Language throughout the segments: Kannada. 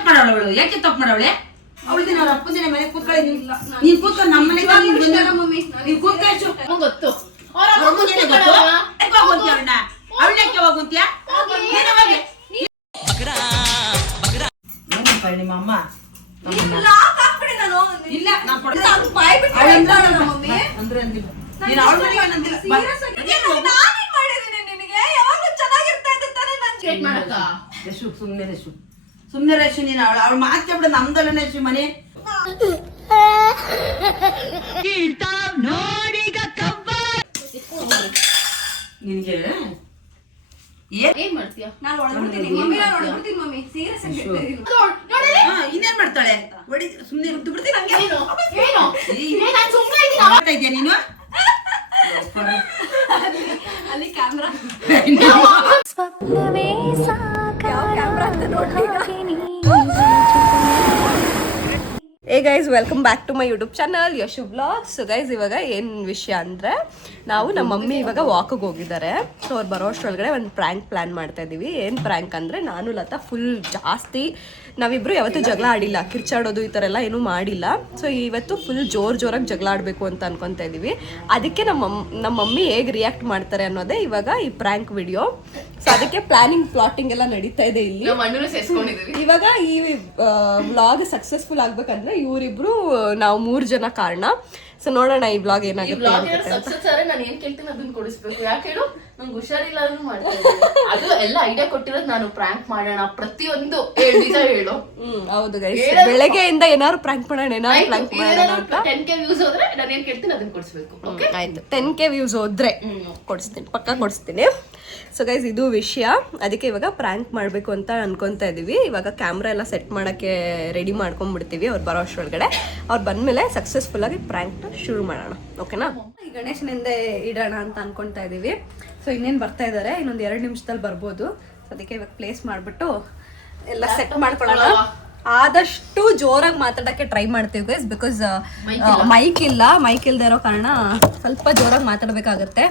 ತಪ್ಪು ಮಾಡೋಳು ಯಾಕೆ ತಪ್ಪು ಮಾಡೋಳೆ ಅವಳಿಗೆ ಅವ್ರ ಅಪ್ಪನ ದಿನ ಮನೆ ಕೂತ್ಕೊಳ್ಳಿ ನೀನ್ ಕೂತ್ಕೊಂಡು ನಮ್ಮ ಮನೆಗೆ ನೀನ್ ಕೂತ್ಕೊಂಡು ಗೊತ್ತು ಅವಳಕ್ಕೆ ಹೋಗುಂತ್ಯಾ ನಿಮ್ಮ ಅಮ್ಮ ಇಲ್ಲ ಸುಮ್ನೆ ರೇಷು ನೀನು ಅವಳು ಮಾತ್ರ ಬಿಡ ನಮ್ದಲ್ಲ ರೇಷು ಮನೆ ನಿನ್ಗೆ ಏನ್ ಮಾಡ್ತೀಯ? ಇನ್ನೇನ್ ಮಾಡ್ತಾಳೆ ಹೊಡಿ ಸುಮ್ನೆ ಬಿಟ್ಟು ಬಿಡ್ತೀನಿ ಇದೆಯಾ ನೀನು ಅಲ್ಲಿ camera hey guys welcome back to my YouTube channel Yashu vlogs. So guys ಇವಾಗ ಏನು ವಿಷಯ ಅಂದರೆ ನಾವು ನಮ್ಮ ಮಮ್ಮಿ ಇವಾಗ ವಾಕಿಗೆ ಹೋಗಿದ್ದಾರೆ. ಸೊ ಅವ್ರು ಬರೋ ಅಷ್ಟರೊಳಗಡೆ ಒಂದು ಪ್ರ್ಯಾಂಕ್ ಪ್ಲ್ಯಾನ್ ಮಾಡ್ತಾ ಇದ್ದೀವಿ. ಏನು ಪ್ರ್ಯಾಂಕ್ ಅಂದರೆ ನಾನು ಲತಾ ಫುಲ್ ಜಾಸ್ತಿ ನಾವಿಬ್ಬರು ಯಾವತ್ತೂ ಜಗಳ ಆಡಿಲ್ಲ, ಕಿರ್ಚಾಡೋದು ಈ ಥರ ಎಲ್ಲ ಏನೂ ಮಾಡಿಲ್ಲ. ಸೊ ಇವತ್ತು ಫುಲ್ ಜೋರಾಗಿ ಜಗಳ ಆಡಬೇಕು ಅಂತ ಅನ್ಕೊತಾ ಇದ್ದೀವಿ. ಅದಕ್ಕೆ ನಮ್ಮ ಮಮ್ಮಿ ಹೇಗೆ ರಿಯಾಕ್ಟ್ ಮಾಡ್ತಾರೆ ಅನ್ನೋದೇ ಇವಾಗ ಈ ಪ್ರ್ಯಾಂಕ್ ವಿಡಿಯೋ. ಸೊ ಅದಕ್ಕೆ ಪ್ಲಾನಿಂಗ್ ಪ್ಲಾಟಿಂಗ್ ಎಲ್ಲ ನಡೀತಾ ಇದೆ ಇಲ್ಲಿ. ಇವಾಗ ಈ ವ್ಲಾಗ್ ಸಕ್ಸಸ್ಫುಲ್ ಆಗ್ಬೇಕಂದ್ರೆ ಇವರಿಬ್ರು ನಾವು 3 ಜನ ಕಾರಣ. ಸೊ ನೋಡೋಣ ಈ ವ್ಲಾಗ್ ಏನಾಗುತ್ತೆ. ನಾನು ಏನ್ ಕೇಳ್ತೀನಿ ಅದನ್ನ ಕೊಡಿಸ್ಬೇಕು. ಯಾಕೆ ಹೇಳು, ನಂಗೆ ಹುಷಾರಿಲ್ಲ ಅದು ಎಲ್ಲ ಐಡಿಯಾ ಕೊಟ್ಟಿರೋದು ನಾನು. ಪ್ರ್ಯಾಂಕ್ ಮಾಡೋಣ ಪ್ರತಿಯೊಂದು ಹೇಳು. ಹೌದು ಗೈಸ್, ಬೆಳಗ್ಗೆಯಿಂದ ಏನಾದ್ರು ಪ್ರ್ಯಾಂಕ್ ಮಾಡೋಣ ಪ್ರ್ಯಾಂಕ್ ಮಾಡೋಣ ಅಂತ. 10K ವ್ಯೂಸ್ ಹೋದ್ರೆ ನಾನು ಏನ್ ಕೇಳ್ತೀನಿ ಅದನ್ನ ಕೊಡಿಸ್ಬೇಕು. ಆಯ್ತು, 10K ವ್ಯೂಸ್ ಹೋದ್ರೆ ಕೊಡಿಸ್ತೀನಿ, ಪಕ್ಕ ಕೊಡಿಸ್ತೀನಿ. ಸೊ ಗೈಸ್ ಇದು ವಿಷಯ. ಅದಕ್ಕೆ ಇವಾಗ ಪ್ರ್ಯಾಂಕ್ ಮಾಡಬೇಕು ಅಂತ ಅನ್ಕೊತಾ ಇದೀವಿ. ಇವಾಗ ಕ್ಯಾಮ್ರಾ ಎಲ್ಲ ಸೆಟ್ ಮಾಡೋಕ್ಕೆ ರೆಡಿ ಮಾಡ್ಕೊಂಡ್ಬಿಡ್ತೀವಿ ಅವ್ರು ಬರೋ ಅಷ್ಟರೊಳಗಡೆ. ಅವ್ರು ಬಂದಮೇಲೆ ಸಕ್ಸಸ್ಫುಲ್ ಆಗಿ ಪ್ರ್ಯಾಂಕ್ನ ಶುರು ಮಾಡೋಣ, ಓಕೆನಾ? ಈ ಗಣೇಶನಿಂದ ಇಡೋಣ ಅಂತ ಅನ್ಕೊತಾ ಇದೀವಿ. ಸೊ ಇನ್ನೇನು ಬರ್ತಾ ಇದ್ದಾರೆ, ಇನ್ನೊಂದು 2 ನಿಮಿಷದಲ್ಲಿ ಬರ್ಬೋದು. ಸೊ ಅದಕ್ಕೆ ಇವಾಗ ಪ್ಲೇಸ್ ಮಾಡಿಬಿಟ್ಟು ಎಲ್ಲ ಸೆಟ್ ಮಾಡ್ಕೊಳ್ಳೋಣ. ಆದಷ್ಟು ಜೋರಾಗಿ ಮಾತಾಡೋಕ್ಕೆ ಟ್ರೈ ಮಾಡ್ತೀವಿ ಗೈಸ್, ಬಿಕಾಸ್ ಮೈಕ್ ಇಲ್ಲದೆ ಇರೋ ಕಾರಣ ಸ್ವಲ್ಪ ಜೋರಾಗಿ ಮಾತಾಡಬೇಕಾಗತ್ತೆ.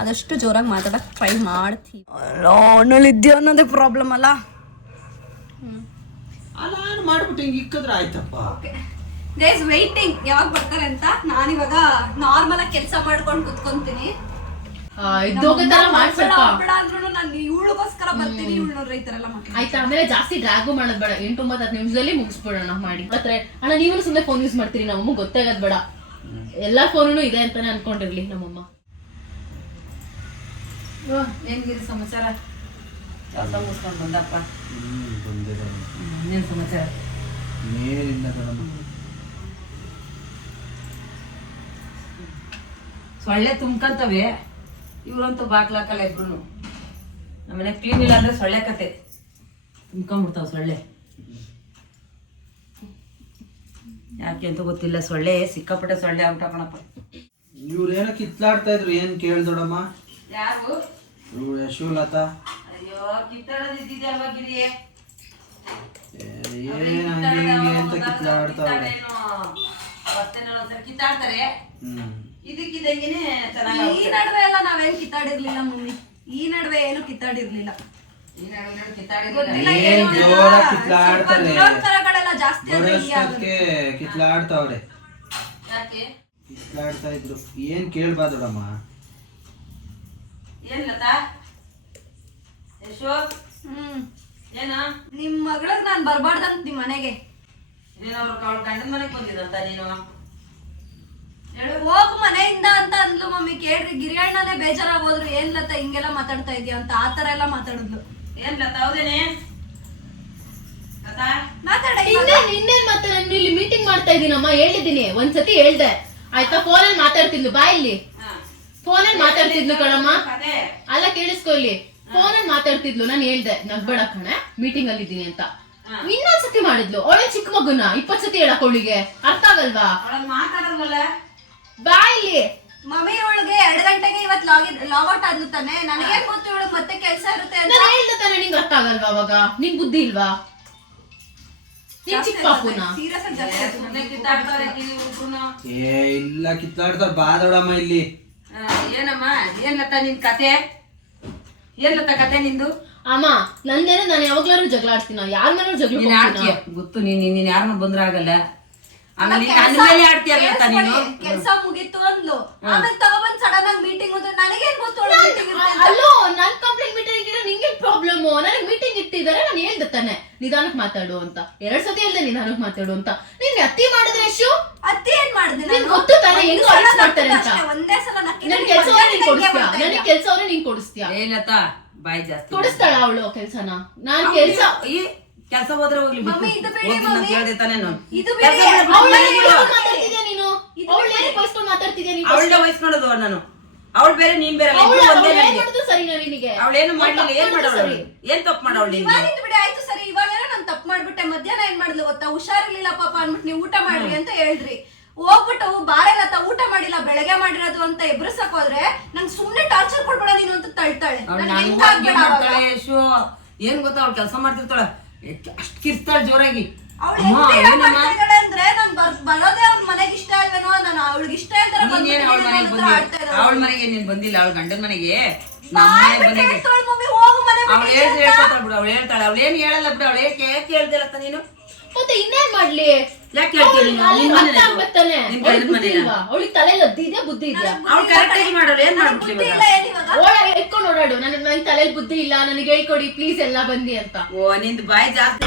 ಆದಷ್ಟು ಜೋರಾಗಿ ಮಾತಾಡಕ್ಕೆ ಟ್ರೈ ಮಾಡ್ತೀವಿ. ಇದೆಯೋ ಅನ್ನೋದೇ ಪ್ರಾಬ್ಲಮ್ ಅಲ್ಲ. ಗೈಸ್ ವೆಯ್ಟಿಂಗ್ ಯಾವಾಗ ಬರ್ತಾರೆ ಅಂತ. ನಾನಿವಾಗ ನಾರ್ಮಲ್ ಆಗಿ ಕೆಲಸ ಮಾಡ್ಕೊಂಡು ಕುತ್ಕೊಂತೀನಿ. ನಾನು ಇವಳಿಗೋಸ್ಕರ ಬರ್ತೀನಿ, ಇವಳು ನೋಡ್ರಿ ಈ ತರ ಎಲ್ಲ ಮಾಡ್ತೀನಿ. ಆಯ್ತಾ, ಆಮೇಲೆ ಜಾಸ್ತಿ ಡ್ರಾಗು ಮಾಡೋದ್ ಬೇಡ. 8-9 ನಿಮಿಷದಲ್ಲಿ ಮುಗಿಸ್ಬಿಡೋಣ ಮಾಡಿ. ಅಣ್ಣ ನೀವು ಸುಮ್ಮನೆ ಫೋನ್ ಯೂಸ್ ಮಾಡ್ತೀರಿ, ನಮ್ಮಮ್ಮ ಗೊತ್ತಾಗದ್ ಬೇಡ. ಎಲ್ಲಾ ಫೋನು ಇದೆ ಅಂತಾನೆ ಅನ್ಕೊಂಡಿರ್ಲಿ ನಮ್ಮಮ್ಮ. ಏನ್ಗಿರಿ ಸಮಾಚಾರ? ಕೆಲಸ ಮುಗಿಸ್ಕೊಂಡು ಬಂದಪ್ಪ. ಏನ್ ಸಮಾಚಾರ? ಸೊಳ್ಳೆ ತುಂಬ್ಕಂತವೆ. ಇವ್ರಂತೂ ಬಾಕ್ಲಾಕಲ್ಲ ಇಬ್ರು. ನಮ್ಮನೆ ಕ್ಲೀನ್ ಇಲ್ಲ ಅಂದ್ರೆ ಸೊಳ್ಳೆ ಕತೆ ತುಂಬ್ಕೊಂಡ್ಬಿಡ್ತಾವ ಸೊಳ್ಳೆ. ಯಾಕೆ ಅಂತ ಗೊತ್ತಿಲ್ಲ, ಸೊಳ್ಳೆ ಸಿಕ್ಕಾಪಟ್ಟೆ ಸೊಳ್ಳೆ ಆಗ್ಬಿಟ್ಟ ಕಣಪ್ಪ. ಇವ್ರೇನೋ ಕಿತ್ಲಾಡ್ತಾ ಇದ್ರು, ಏನ್ ಕೇಳ್ದೊಡಮ್ಮ? ಯಾರು? ಯಶೋಲತಾ. ಅಯ್ಯೋ ಕಿತ್ತಾಡೋದಿದ್ದಿದೆ ಅಲ್ವಾ ಗಿರಿಯೇ? ಏನ್ ಹಂಗೆ ಅಂತ ಕಿತ್ಲಾಡ್ತಾವ್ರೆ. ಕಿತ್ತಾಡ್ತಾರೆ. ಇದಕ್ಕಿದಂಗೆನೆ ಚೆನ್ನಾಗಿ. ಈ ನಡುವೆ ಎಲ್ಲ ನಾವೇನ್ ಕಿತ್ತಾಡಿರ್ಲಿಲ್ಲ ಮಮ್ಮಿ. ಈ ನಡುವೆ ಏನು ಕಿತ್ತಾಡಿರ್ಲಿಲ್ಲ. ಕಿತ್ಲಾಡ್ತಾವ್ರೆ. ಕಿತ್ಲಾಡ್ತಾ ಇದ್ರು, ಏನ್ ಕೇಳ್ಬಾರ್ದಮ್ಮ? ಏನ್ ಲತಾ? ಯಶೋ ಏನ ನಿಮ್ ಮಗಳಿಗೆ ನಾನ್ ಬರ್ಬಾರ್ದಂತ ನಿಮ್ ಮನೆಗೆ. ಅವಳ ಗಂಡನ ಮನೆಗೆ ಬಂದಿದಂತ ನೀನು? ಹೋಗು ಮನೆಯಿಂದ ಅಂತ ಅಂದ್ಲು ಮಮ್ಮಿ. ಕೇಳ್ರಿ, ಗಿರಿಯಣ್ಣನೇ ಬೇಜಾರಾಗೋದ್ರು. ಏನ್ ಲತಾ ಹಿಂಗೆಲ್ಲ ಮಾತಾಡ್ತಾ ಇದೀಯ ಅಂತ ಆತರ ಎಲ್ಲ ಮಾತಾಡಿದ್ಲು. ಏನ್ ಲತಾ? ಹೌದೇನೆ ಮಾತಾಡ. ಇನ್ನೇನ್ ಮಾತಾಡ? ಇಲ್ಲಿ ಮೀಟಿಂಗ್ ಮಾಡ್ತಾ ಇದೀನಮ್ಮ, ಹೇಳಿದೀನಿ ಒಂದ್ಸತಿ ಹೇಳ್ದೆ ಆಯ್ತಾ? ಫೋನಲ್ಲಿ ಮಾತಾಡ್ತಿದ್ಲು, ಬಾ ಇಲ್ಲಿ. ಫೋನಲ್ಲಿ ಮಾತಾಡ್ತಿದ್ಲು ಕಣಮ್ಮ. ಅಲ್ಲ ಕೇಳಿಸ್ಕೊ, ಇಲ್ಲಿ ಫೋನಲ್ಲಿ ಮಾತಾಡ್ತಿದ್ಲು. ನಾನು ಹೇಳ್ದೆ ನಗ್ಬೇಡ ಕಣೆ, ಮೀಟಿಂಗ್ ಅಲ್ಲಿ ಇದ್ದೀನಿ ಅಂತ. ಇನ್ನೊಂದ್ಸತಿ ಮಾಡಿದ್ಲು. ಅವಳೆ ಚಿಕ್ಕ ಮಗುನ 20 ಸತಿ ಹೇಳಕ್ ಅವಳಿಗೆ ಅರ್ಥ ಆಗಲ್ವಾ? ಮಾತಾಡಲ್ವಲ್ಲ. ಬಾ ಇಲ್ಲಿ. ಮಮ್ಮಿ ಅವಳಿಗೆ 2 ಗಂಟೆಗೆ ಇವತ್ತು ಲಾಗೌಟ್ ಆದ್ಲು ತಾನೆ. ನನಗೆ ಗೊತ್ತು ಇವಳು ಮತ್ತೆ ಕೆಲಸ ಇರುತ್ತೆ ಅಂತ. ನಾನು ಹೇಳ್ದೆ ತಾನೆ, ನಿಂಗೆ ಅರ್ಥ ಆಗಲ್ವಾ ಅವಾಗ? ನಿಂಗ್ ಬುದ್ಧಿ ಇಲ್ವಾ? ನೀನ್ ಚಿಕ್ಕ ಪಾಪುನ ಇಲ್ಲ ಕಿತ್ಲಾಡ್ತಾರ. ಬಾದೋಡಮ್ಮ ಇಲ್ಲಿ. ಏನಮ್ಮ? ಏನ್ ಲತಾ ನಿನ್ ಕತೆ? ಏನ್ ಲತಾ ಕತೆ ನಿಂದು? ಅಮ್ಮ ನಂದೇನೋ ನಾನು ಯಾವಾಗ್ಲಾರು ಜಗಳ ಆಡ್ತೀನ ಯಾರ ಮೇಲೂ ಜಗಳ ನೀನ್ ಆಡ್ತೀಯ ಗೊತ್ತು, ನೀನ್ ಯಾರನ್ನ ಬಂದ್ರೆ ಆಗಲ್ಲ. ಆಮೇಲೆ ನನ್ನ ಮೇಲೆ ಆಡ್ತೀಯ ನೀನು. ಕೆಲ್ಸ ಮುಗೀತು ಅಂದ್ಲು, ಆಮೇಲೆ ತಗೊಬಂದ್ ಸಡನ್ ಆಗಿ ಮೀಟಿಂಗ್ ಹೋದ್ರೆ ನನಗೇನ್ ಗೊತ್ತು ಮೀಟಿಂಗ್ ಅಲ್ಲೋ ನನ್ ಕಂಪ್ಲೇಂಟ್ ಮೀಟಿಂಗ್ ಇಟ್ಟಿದ್ರೆ ನಿಂಗೇನ್ ಪ್ರಾಬ್ಲಮ್? ನನಗೆ ಮೀಟಿಂಗ್ ಇಟ್ಟಿದ್ದಾರೆ, ನಾನು ಹೇಳ್ದೆ ತಾನೆ ನಿಧಾನಕ್ ಮಾತಾಡು ಅಂತ. 2 ಸತಿ ಹೇಳ್ದೆ ನಿಧಾನಕ್ ಮಾತಾಡು ಅಂತ. ನೀನ್ ಅತ್ತಿ ಮಾಡಿದ್ರೆ ಎಷ್ಟು ಅತ್ತಿ ಏನ್ ಮಾಡಿದೆ? ನಿನ್ ಗೊತ್ತು ತಾನೆ ಹೆಂಗ್ ಆಡಿಸ್ ಮಾಡ್ತಾರೆ ಅಂತ. ಒಂದೇ ಸಲ ನನ್ ಕೆಲ್ಸವನ್ನ ನೀನ್ ಕೊಡಿಸ್ತೀಯ, ನನಗೆ ಕೆಲ್ಸವನ್ನ ನೀನ್ ಕೊಡಿಸ್ತೀಯ. ಏಲತಾ ಬಾಯ್ ಜಾಸ್ತಿ ಕೊಡಿಸ್ತಾಳ ಅವಳು ಕೆಲ್ಸನ? ನಾನ್ ಕೆಲ್ಸ ಕೆಲಸ ಹೋದ್ರೆ ಹೋಗ್ಲಿ ಕೇಳ್ದೆ ತಾನೆ ನಾನು. ಮಾತಾಡ್ತಿದ್ಯಾ ನೀನು? ಅವಳೇನೆ ವಹಿಸ್ಕೊಂಡು ಮಾತಾಡ್ತಿದ್ಯಾ ನೀನು? ಅವಳನ್ನ ವಹಿಸ್ಕೊಳ್ಳೋದು ನಾನು. ಅವಳು ಬೇರೆ ನೀನ್ ಬೇರೆ. ಸರಿನಾ ನಿನಗೆ? ಅವಳೇನು ಮಾಡ್ಲಿಲ್ಲ, ಏನ್ ಮಾಡೋಳು? ಏನ್ ತಪ್ಪು ಮಾಡೋಳು? ಇವಾಗಿಂದ ಬಿಡಿ ಆಯ್ತು ಸರಿ. ಇವಾಗೇನೋ ನಾನು ತಪ್ಪು ಮಾಡ್ಬಿಟ್ಟೆ. ಮಧ್ಯಾಹ್ನ ಏನ್ ಮಾಡಿದ್ಲು ಗೊತ್ತಾ? ಹುಷಾರಿರ್ಲಿಲ್ಲ ಪಾಪ ಅನ್ಬಿಟ್ಟು ನೀವು ಊಟ ಮಾಡ್ರಿ ಅಂತ ಹೇಳಿದ್ರಿ. ಹೋಗ್ಬಿಟ್ಟು ಬಾರೆಲ್ಲ ಊಟ ಮಾಡಿಲ್ಲ ಬೆಳಗ್ಗೆ ಮಾಡಿರೋದು ಅಂತ ಎಬ್ರಸಕ್ ಹೋದ್ರೆ ನಂಗೆ ಸುಮ್ನೆ ಟಾರ್ಚರ್ ಕೊಡ್ಬೇಡ ನೀನು ಅಂತ ತಳ್ತಾಳೆ. ಏನ್ ಗೊತ್ತಾ, ಅವಳು ಕೆಲಸ ಮಾಡ್ತಿರ್ತಾಳ, ಅಷ್ಟ್ ಕಿರ್ತಾಳ ಜೋರಾಗಿ. ಅಂದ್ರೆ ನಾನ್ ಬರೋದೇ ಅವ್ರ ಮನೆಗೆ ಇಷ್ಟ ಇಲ್ವೇನೋ, ನಾನು ಅವಳಿಗೆ ಇಷ್ಟ ಇಲ್ದಾರ ಅವಳ ಮನೆಗೆ ನೀನ್ ಬಂದಿಲ್ಲ, ಅವಳ ಗಂಡನ ಮನೆಗೆ. ಅವಳು ಹೇಳ್ತಾಳೆ, ಅವಳೇನ್ ಹೇಳಲ್ಲ ಬಿಡು. ಅವಳು ಯಾಕೆ ಹೇಳ್ದಿಲ್ಲ ನೀನು? ಮತ್ತೆ ಇನ್ನೇನ್ ಮಾಡ್ಲಿ? ಯಾಕೆ ಅವಳಿಗೆ ತಲೆ ಲದ್ದಿದ್ಯಾ ಬುದ್ಧಿ ಇದ್ಯಾ? ಅವ್ಳು ಕರೆಕ್ಟ್ ಆಗಿ ಮಾಡೋಳು. ಏನ್ ಮಾಡ್ಬಿಟ್ಲಿ ಇಟ್ಕೊಂಡು ಓಡಾಡು. ನನ್ ತಲೆಯಲ್ಲಿ ಬುದ್ಧಿ ಇಲ್ಲ, ನನಗೆ ಹೇಳ್ಕೊಡಿ ಪ್ಲೀಸ್ ಎಲ್ಲ ಬಂದಿ ಅಂತ. ಓ ನಿಂದು ಬಾಯಿ ಜಾಸ್ತಿ,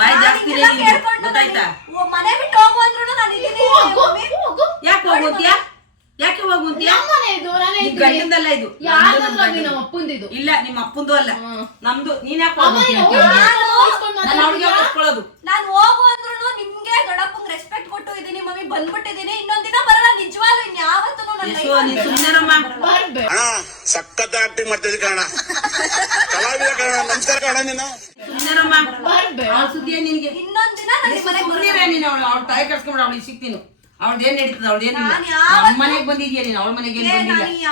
ಬಾಯಿ ಜಾಸ್ತಿ ಗೊತ್ತಾಯ್ತಾ? ಮನೆ ಬಿಟ್ಟು ಹೋಗು ಅಂದ್ರು ನಾನು ಯಾಕೆ ಹೋಗುತ್ತೀಯಾ? ಯಾಕೆ ಹೋಗುತ್ತೀಯಾ? ಗಂಡಂದಲ್ಲ ಇದು, ನಮ್ಮ ಅಪ್ಪಂದಿದು. ಇಲ್ಲ ನಿಮ್ಮ ಅಪ್ಪಂದು ಅಲ್ಲ, ನಮ್ದು. ನೀನ್ ಯಾಕೆ ಹೋಗೋದು? ನಾನು ಹೋಗು ಅಂದ್ರು ನಿಮ್ಗೆ ದೊಡ್ಡಪ್ಪಂಗ್ ರೆಸ್ಪೆಕ್ಟ್ ಕೊಟ್ಟು ಇದೀನಿ ಮಮ್ಮಿ, ಬಂದ್ಬಿಟ್ಟಿದೀನಿ. ಇನ್ನೊಂದಿನ ಬರಲ್ಲ ನಿಜವಾಗ್ಲೂ. ಇನ್ಯಾವತ್ತೂ ಸಖತ್ ಆಕ್ಟಿಂಗ್ ಮಾಡ್ತಿದ್ದೆ ಕಣ, ಕಲಾವಿದ ಕಣ. ನಮಸ್ಕಾರ ಕಣ, ನೀನು ಸುದ್ದಿಯ ನಿನ್ಗೆ. ಇನ್ನೊಂದಿನ ನೀನು ಅವಳ ತಾಯಿ ಕರ್ಸ್ಕೊಂಡ್ಬಿಡ. ಅವಳಿಗೆ ಸಿಗ್ತೀನಿ. ಅವಳದೇನ್ ನಡೀತದ? ಅವಳೇನಿಲ್ಲ. ನಮ್ಮ ಮನೆಗೆ ಬಂದಿದ್ಯಾ ನೀನು, ಅವಳ ಮನೆಗೆ ಬಂದಿಲ್ಲ.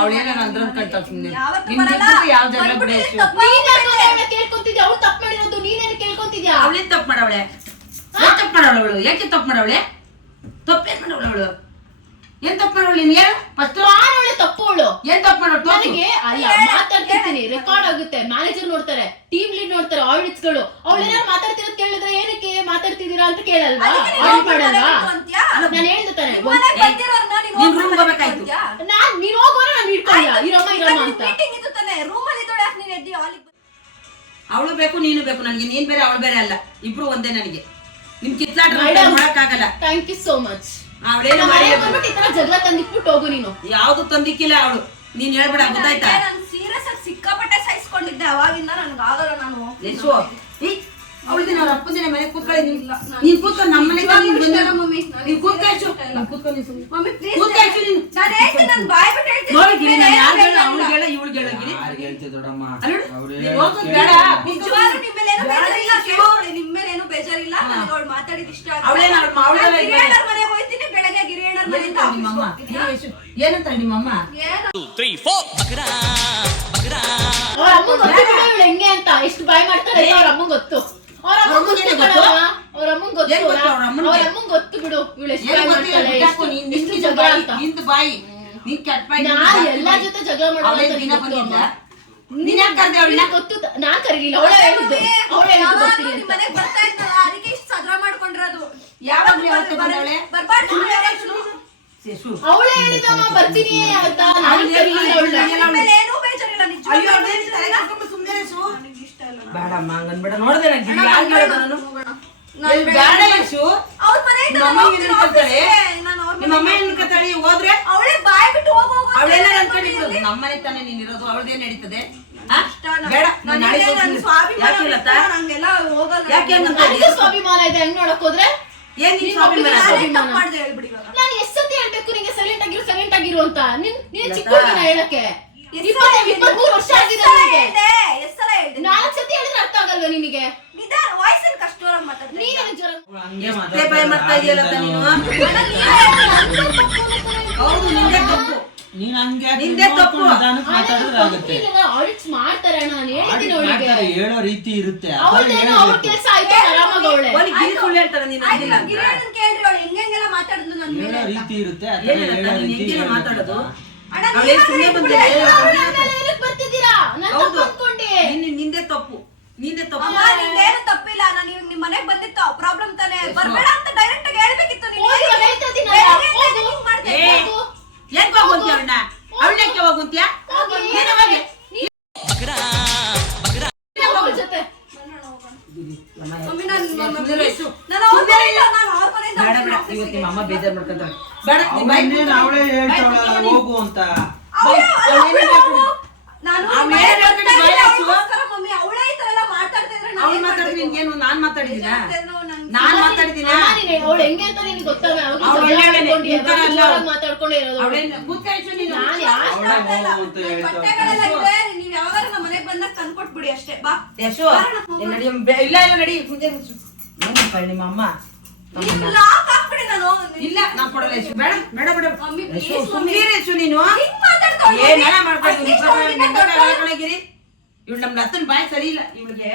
ಅವಳೇನಾರ ಅಂದ್ರ ಕಳ್ತಾಳ ಸುಮ್ನೆ. ಯಾವ ಜಗಳ ಬಿಡ. ಕೇಳ್ಕೊಂತಿದ್ಯಾ? ಅವ್ಳು ತಪ್ಪು ಮಾಡಿರೋದು ನೀನೇನು ಕೇಳ್ಕೊಂತಿದ್ಯಾ? ಅವಳೇನ್ ತಪ್ಪು ಮಾಡವಳೆ? ತಪ್ಪು ಮಾಡವಳು ಅವಳು? ಯಾಕೆ ತಪ್ಪು ಮಾಡವಳೆ? ತಪ್ಪೇನ್ ಮಾಡವಳು ಅವಳು? ಏನ್ ತಪ್ಪು ಮಾಡವಳು? ನೀನ್ ಹೇಳು ಫಸ್ಟ್. ಅವಳೆ ತಪ್ಪು. ಅವಳು ಏನ್ ತಪ್ಪು ಮಾಡೋಳು? ನನಗೆ ಅಲ್ಲ ಮಾತಾಡ್ತಿರ್ತೀನಿ, ರೆಕಾರ್ಡ್ ಆಗುತ್ತೆ, ಮ್ಯಾನೇಜರ್ ನೋಡ್ತಾರೆ, ಟೀಮ್ ಲೀಡ್ ನೋಡ್ತಾರೆ, ಆಡಿಟ್ಸ್ ಗಳು. ಅವಳು ಏನಾರು ಮಾತಾಡ್ತಿರೋದು ಕೇಳಿದ್ರೆ ಏನಕ್ಕೆ ಮಾತಾಡ್ತಿದ್ದೀರಾ ಅಂತ ಕೇಳಲ್ವಾ? ಆಡಿಟ್ ಮಾಡಲ್ವಾ? ನಾನು ಹೇಳ್ದೆ ತಾನೆ ನೀನ್ ರೂಮ್ ಹೋಗ್ಬೇಕಾಯ್ತು. ನೀನ್ ಹೋಗೋರ ನಾನು ಇಟ್ಕೊಳ್ಳ ಇರಮ್ಮ ಅಂತ. ಅವಳು ಬೇಕು ನೀನು ಬೇಕು ನನಗೆ. ನೀನ್ ಬೇರೆ ಅವಳು ಬೇರೆ ಅಲ್ಲ, ಇಬ್ರು ಒಂದೇ ನನಗೆ. ನಿಮ್ ಕಿತ್ಲಾಟ ಮಾಡಕ್ಕಾಗಲ್ಲ. Thank you so much. ಅವಳೇನು ಈ ತರ ಜಗಳ ತಂದಿಟ್ಬಿಟ್ಟು ಹೋಗು ನೀನು. ಯಾವ್ದು ತಂದಿಕ್ಕಿಲ್ಲ ಅವಳು, ನೀನ್ ಹೇಳ್ಬೇಡ ಗೊತ್ತಾಯ್ತಾ? ನಾನು ಸೀರಿಯಸ್ ಆಗಿ ಸಿಕ್ಕಾಪಟ್ಟೆ ಸಹಿಸ್ಕೊಂಡಿದ್ದೆ ಅವಾಗಿಂದ. ನನ್ಗೆ ಆಗಲ್ಲ. ನಾನು ಯಶು ಅವಳ ದಿನ ಅವ್ರ ಅಪ್ಪನ ದಿನ ಮನೆ ಕೂತ್ಕೊಳ್ಳಿ. ನೀನ್ ಕೂತ್ಕೊಂಡು ನಮ್ಮ ಮನೆಗೆ ಮಮ್ಮಿ ನೀನ್ ಕೂತ್ಕೊಳ್ಳಿ. ಮಮ್ಮಿ ಪ್ಲೀಸ್ ಕೂತ್ಕೊಳ್ಳಿ ನೀನು. ನಾನು ಹೇಳ್ತೀನಿ, ನಾನು ಬಾಯ್ ಬಿಟ್ಟು ಹೇಳ್ತೀನಿ. ನೋಡಿದ್ದೀನಿ ನಾನು ಯಾರು ಹೇಳ, ಅವಳಿಗೆ ಹೇಳ ಇವಳಿಗೆ ಹೇಳೋಗಿರಿ. ನಿಜವಾಗ್ಲೂ ನಿಮ್ಮೇಲೇನು ಬೇಜಾರಿಲ್ಲ, ನಿಮ್ಮೇಲೇನು ಬೇಜಾರಿಲ್ಲ. ನನಗೆ ಅವಳು ಮಾತಾಡಿದ ಇಷ್ಟ ಆಗ ಗಿರಿಯಣ್ಣರ ಮನೆಗೆ ಹೋಗ್ತೀನಿ ಬೆಳಗ್ಗೆ. ಗಿರಿಯಣ್ಣರ ಮನೆಯಿಂದ ನಿಮ್ಮಮ್ಮ ಏನಂತ ನಿಮ್ಮಮ್ಮ ಅವ್ರ ಅಮ್ಮ ಗೊತ್ತು ಹೆಂಗೆ ಅಂತ. ಎಷ್ಟು ಬಾಯ್ ಮಾಡ್ತಾರೆ ಅವ್ರ ಅಮ್ಮಂಗ್ ಗೊತ್ತು. ಅವ್ರ ಅಮ್ಮಂಗ್ ಗೊತ್ತು ಬಿಡು. ಇವಳು ಎಷ್ಟು ಬಾಯ್ ಮಾಡ್ತಾಳೆ, ಎಷ್ಟು ಜಗಳ ಅಂತ. ನಾನು ಎಲ್ಲಾ ಜೊತೆ ಜಗಳ ಮಾಡೋದು ಗೊತ್ತು. ನಾನ್ ಕರೀಲಿಲ್ಲ, ಅವಳೇ ಹೇಳಿದ್ದು. ಅವಳೇ ಬರ್ತೀನಿ ಅಂತ. ಮನೆಗೆ ಬರ್ತಾ ಇದ್ದಲ್ಲ, ಅದಕ್ಕೆ ಇಷ್ಟು ಸದ್ರ ಮಾಡ್ಕೊಂಡಿರೋದು. ಅವಳೇ ಹೇಳಿದಮ್ಮ ಬರ್ತೀನಿ ಅಂತ. ನಾನು ಕರೀಲಿಲ್ಲ ಅವಳನ್ನ. ಏನೂ ಬೇಜಾರಿಲ್ಲ ನಿಜವಾಗ್ಲೂ. ಬೇಡಮ್ಮ ಹಂಗನ್ಬೇಡ. ನೋಡ್ದೆ ನಿಮ್ಮಮ್ಮ ಏನ್ ಕತಾಳಿ ಹೋದ್ರೆ ಅವಳೇ ಬಾಯ್ ಬಿಟ್ಟು ಅವಳೆಲ್ಲ ಅನ್ಕೊಂಡಿರೋದು. ನಮ್ಮನೆ ತಾನೇ ನೀನ್ ಇರೋದು, ಅವಳದೇನ್ ನಡೀತದೆ? ಬೇಡ ಯಾಕೆ ಸ್ವಾಭಿಮಾನ ಇದೆ ಹಂಗ್ ನೋಡಕ್ ಹೋದ್ರೆ? ಏನ್ ನಾನು ಎಷ್ಟೊತ್ತಿ ಹೇಳ್ಬೇಕು ನಿಂಗೆ ಸೈಲೆಂಟ್ ಆಗಿರು ಅಂತ? ನೀನ್ ಚಿಕ್ಕ ಹುಡುಗಿನ ಹೇಳಕ್ಕೆ 23 ವರ್ಷ ಆಗಿದೆ ನನಗೆ. 4 ಸತಿ ಹೇಳಿದ್ರೆ ಅರ್ಥ ಆಗಲ್ವಾ ನಿನಗೆ? ನೀನೇನು ಜ್ವರ ಮಾಡ್ತಾ ಇದೆಯಲ್ಲ ನೀನು. ಹೌದು ನಿಂದೆ ತಪ್ಪು. ನಿಂದೆ ತಪ್ಪು. ಆಡಿಟ್ಸ್ ಮಾಡ್ತಾರೆ ಅಣ್ಣ, ನಾನು ಹೇಳಿದ್ದೀನಿ ಅವಳಿಗೆ. ಹೇಳೋ ರೀತಿ ಇರುತ್ತೆ. ಅವಳೇನೋ ಅವ್ರ ಕೆಲಸ ಆಯ್ತು, ಆರಾಮಾಗಿ ಅವಳೆ. ಸುಳ್ಳು ಹೇಳ್ತಾರೆ ನೀನು. ಕೇಳ್ರಿ ಅವಳು ಹೆಂಗೆಲ್ಲ ಮಾತಾಡಿದ್ಲು ನನ್ನ ಮೇಲೆ. ಹೇಳೋ ರೀತಿ ಇರುತ್ತೆ. ಮಾತಾಡೋದು ನಾನು ಹೌದು ಅನ್ಕೊಂಡೆ. ನಿಂದೆ ತಪ್ಪು ಅಮ್ಮ ನಿಂದೇನು ತಪ್ಪಿಲ್ಲ. ನಾನು ಇವಾಗ ನಿಮ್ ಮನೆಗ್ ಬಂದಿತ್ತು ಪ್ರಾಬ್ಲಮ್ ತಾನೆ, ಬರ್ಬೇಡ ಅಂತ ಡೈರೆಕ್ಟ್ ಆಗಿ ಹೇಳ್ಬೇಕಿತ್ತು ನೀನು. ಹೋಗಿ ಇವಾಗ ಹೇಳ್ತಾ ಇದ್ದೀನಲ್ಲ, ಹೋಗು. ಏನ್ ಹೋಗುಂತ್ಯ ಅವಳಕ್ಕೆ ಹೋಗುಂತ್ಯ ಅವ್ಳ ಜೊತೆ ಮಮ್ಮಿ ನಾನು ಇವತ್ತು ನಿಮ್ಮ ಅಮ್ಮ ಬೇಜಾರ್ ಮಾಡ್ಕೊಂತಾರೆ. ಬೇಡ ಅವಳೇ ಹೇಳ್ತಾವಳಲ್ಲ ಹೋಗು ಅಂತ. ಮಮ್ಮಿ ಅವಳೇ ಈ ತರ ಎಲ್ಲ ಮಾತಾಡ್ತಿದ್ರೆ ಅವ್ಳು ಮಾತಾಡಿದ್ರೆ ನಿನ್ಗೇನು ನಾನ್ ಮಾತಾಡಿದೀನ ಅವಳು ಹೆಂಗೆ ಅಂತ ನಿನ್ಗೆ ಗೊತ್ತಲ್ಲ. ಮಾತಾಡ್ಕೊಂಡೇ ಇರೋದು. ಬಟ್ಟೆಗಳೆಲ್ಲ ಇದೆ, ನೀವ್ ಯಾವಾಗ ನಮ್ಮ ಮನೆಗ್ ಬಂದಾಗ ತಂದ್ಕೊಟ್ಬಿಡಿ ಅಷ್ಟೇ. ಬಾ ಯಶು ಇಲ್ಲ ನಡಿ ನಿಮ್ಮ ಅಮ್ಮ ಲಾಕ್ ಹಾಕ್ಬಿಡಿ. ನಾನು ಇಲ್ಲ ನಾ ಕೊಡಲ್ಲ ಯಶು. ಬೇಡ ಬೇಡ ಬೇಡ ಮಮ್ಮಿ, ಯಶು please ಸುಮ್ಮನೆ ಯಶು ನೀನು ಹಿಂಗ್ ಮಾತಾಡ್ತಾಳೆ ಮಮ್ಮಿ. ಏನೆಲ್ಲ ಮಾಡ್ಕೊಂಡು At least ಅವ್ಳಿಗೆ ದೊಡ್ಡವಳು. ಇವಳು ನಮ್ ಲತ್ತನ್ ಬಾಯಿ ಸರಿ ಇಲ್ಲ ಇವಳಿಗೆ.